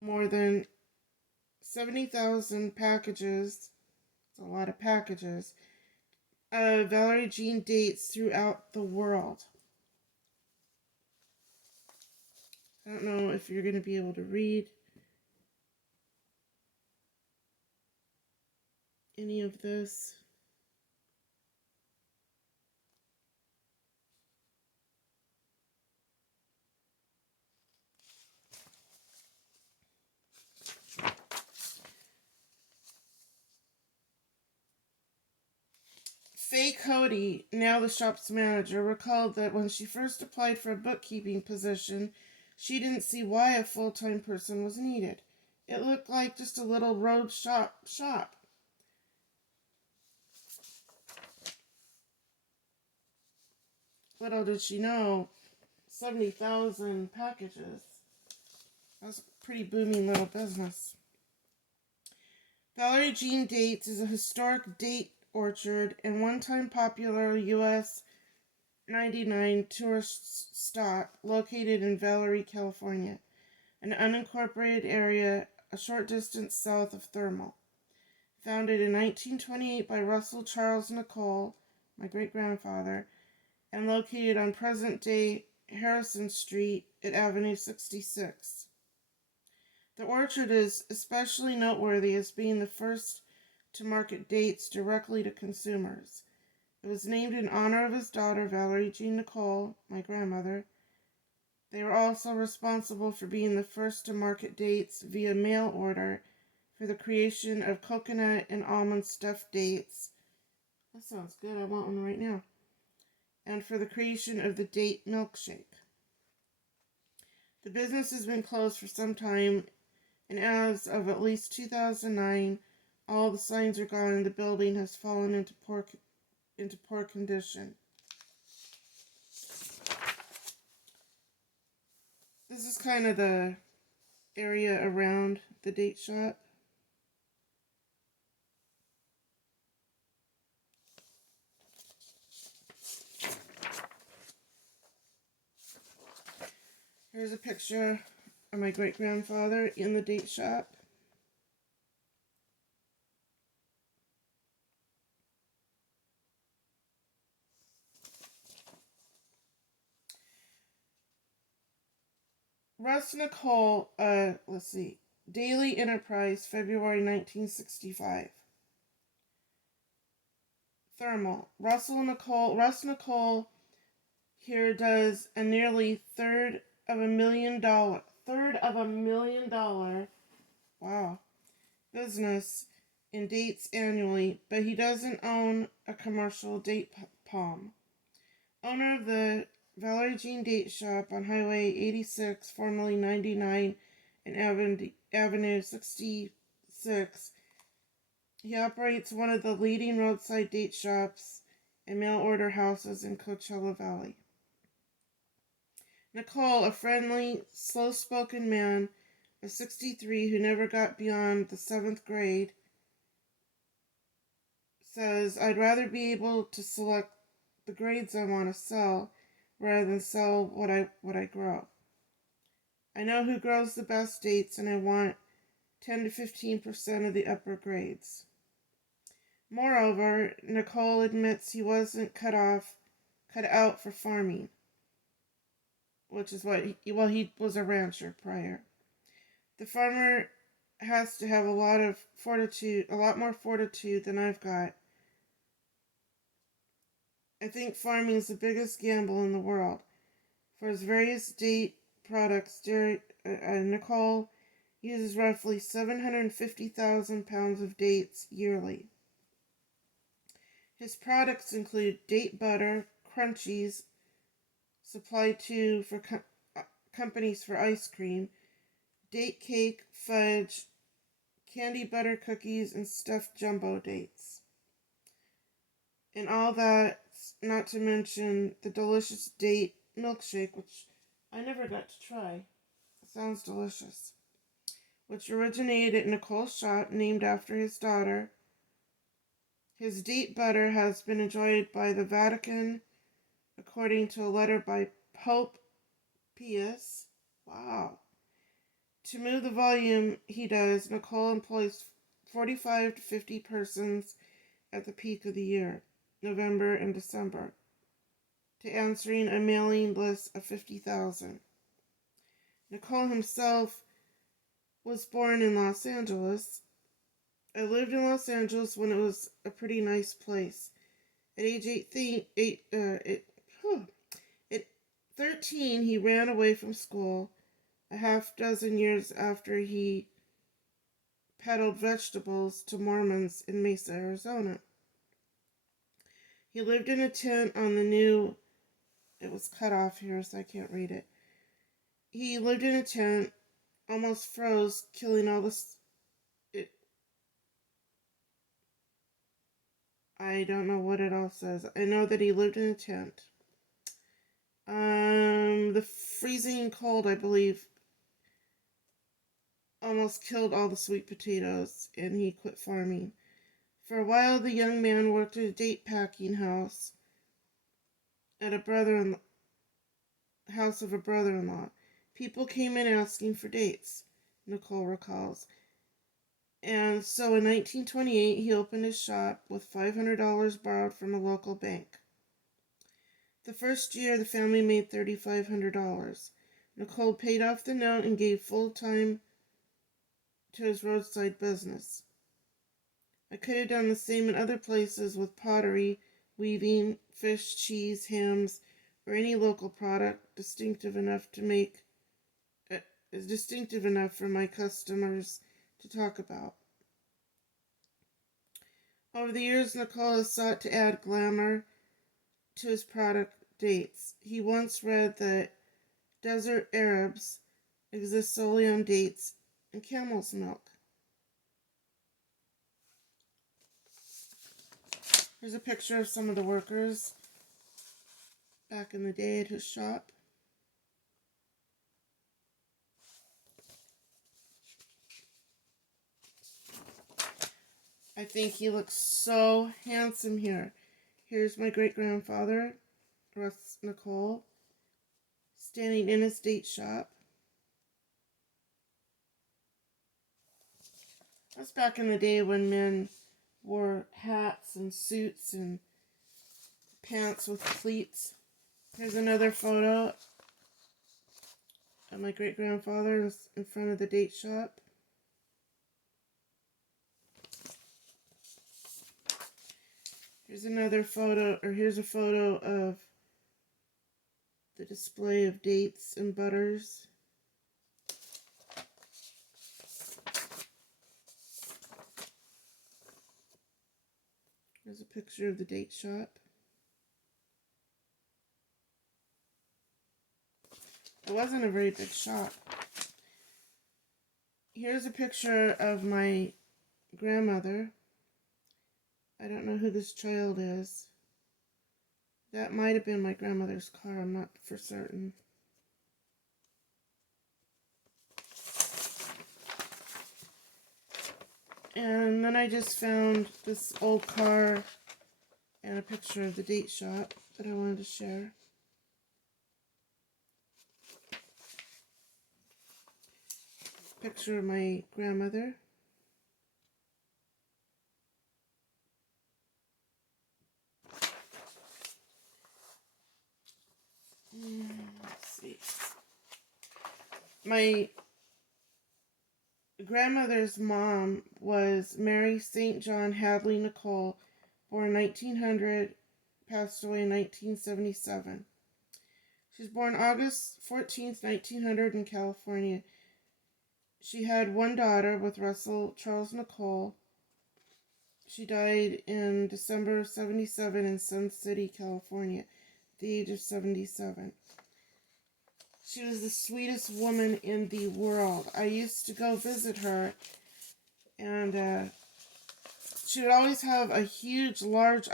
more than 70,000 packages, it's a lot of packages, of Valerie Jean dates throughout the world. I don't know if you're going to be able to read any of this. Faye Cody, now the shop's manager, recalled that when she first applied for a bookkeeping position, she didn't see why a full-time person was needed. It looked like just a little road shop. Little did she know, 70,000 packages. That's a pretty booming little business. Valerie Jean Dates is a historic date orchard and one-time popular U.S. 99 tourist stop located in Valerie, California, an unincorporated area a short distance south of Thermal. Founded in 1928 by Russell Charles Nicole, my great-grandfather, and located on present-day Harrison Street at Avenue 66. The orchard is especially noteworthy as being the first to market dates directly to consumers. It was named in honor of his daughter, Valerie Jean Nicole, my grandmother. They were also responsible for being the first to market dates via mail order for the creation of coconut and almond stuffed dates. That sounds good. I want one right now. And for the creation of the date milkshake. The business has been closed for some time, and as of at least 2009, all the signs are gone and the building has fallen into poor condition. This is kind of the area around the date shop. Here's a picture of my great-grandfather in the date shop. Russ Nicole, let's see. Daily Enterprise, February 1965. Thermal. Russ Nicole here does a nearly third of a million dollar, wow, business in dates annually, but he doesn't own a commercial date palm. Owner of the Valerie Jean Date Shop on Highway 86, formerly 99 and Avenue 66, he operates one of the leading roadside date shops and mail order houses in Coachella Valley. Nicole, a friendly, slow-spoken man of 63 who never got beyond the 7th grade, says, "I'd rather be able to select the grades I want to sell rather than sell what I grow. I know who grows the best dates and I want 10 to 15% of the upper grades." Moreover, Nicole admits he wasn't cut out for farming, which is he was a rancher prior. The farmer has to have a lot more fortitude than I've got. I think farming is the biggest gamble in the world. For his various date products, Nicole uses roughly 750,000 pounds of dates yearly. His products include date butter, crunchies, supplied to for companies for ice cream, date cake, fudge, candy butter cookies, and stuffed jumbo dates. And all that, not to mention the delicious date milkshake, which I never got to try. It sounds delicious. Which originated at Nicole's shop, named after his daughter. His date butter has been enjoyed by the Vatican, according to a letter by Pope Pius. Wow. To move the volume he does, Nicole employs 45 to 50 persons at the peak of the year, November and December, to answering a mailing list of 50,000. Nicole himself was born in Los Angeles. I lived in Los Angeles when it was a pretty nice place. At age 13, he ran away from school a half dozen years after he peddled vegetables to Mormons in Mesa, Arizona. He lived in a tent on the new... It was cut off here, so I can't read it. He lived in a tent, almost froze, killing all the... I don't know what it all says. I know that he lived in a tent. The freezing cold, I believe, almost killed all the sweet potatoes, and he quit farming. For a while, the young man worked at a date packing house at house of a brother-in-law. People came in asking for dates, Nicole recalls. And so in 1928, he opened his shop with $500 borrowed from a local bank. The first year, the family made $3,500. Nicole paid off the note and gave full time to his roadside business. I could have done the same in other places with pottery, weaving, fish, cheese, hams, or any local product distinctive enough for my customers to talk about. Over the years, Nicole has sought to add glamour to his product dates. He once read that desert Arabs exist solely on dates and camel's milk. Here's a picture of some of the workers back in the day at his shop. I think he looks so handsome here. Here's my great-grandfather, Russ Nicole, standing in his date shop. That's back in the day when men wore hats and suits and pants with pleats. Here's another photo of my great-grandfather in front of the date shop. Here's a photo of the display of dates and butters. Here's a picture of the date shop. It wasn't a very big shop. Here's a picture of my grandmother. I don't know who this child is. That might have been my grandmother's car. I'm not for certain. And then I just found this old car and a picture of the date shop that I wanted to share. Picture of my grandmother. Let's see. My grandmother's mom was Mary St. John Hadley Nicole, born 1900, passed away in 1977. She was born August 14th, 1900 in California. She had one daughter with Russell Charles Nicole. She died in December of 77 in Sun City, California, at the age of 77. She was the sweetest woman in the world. I used to go visit her, and she would always have a huge, large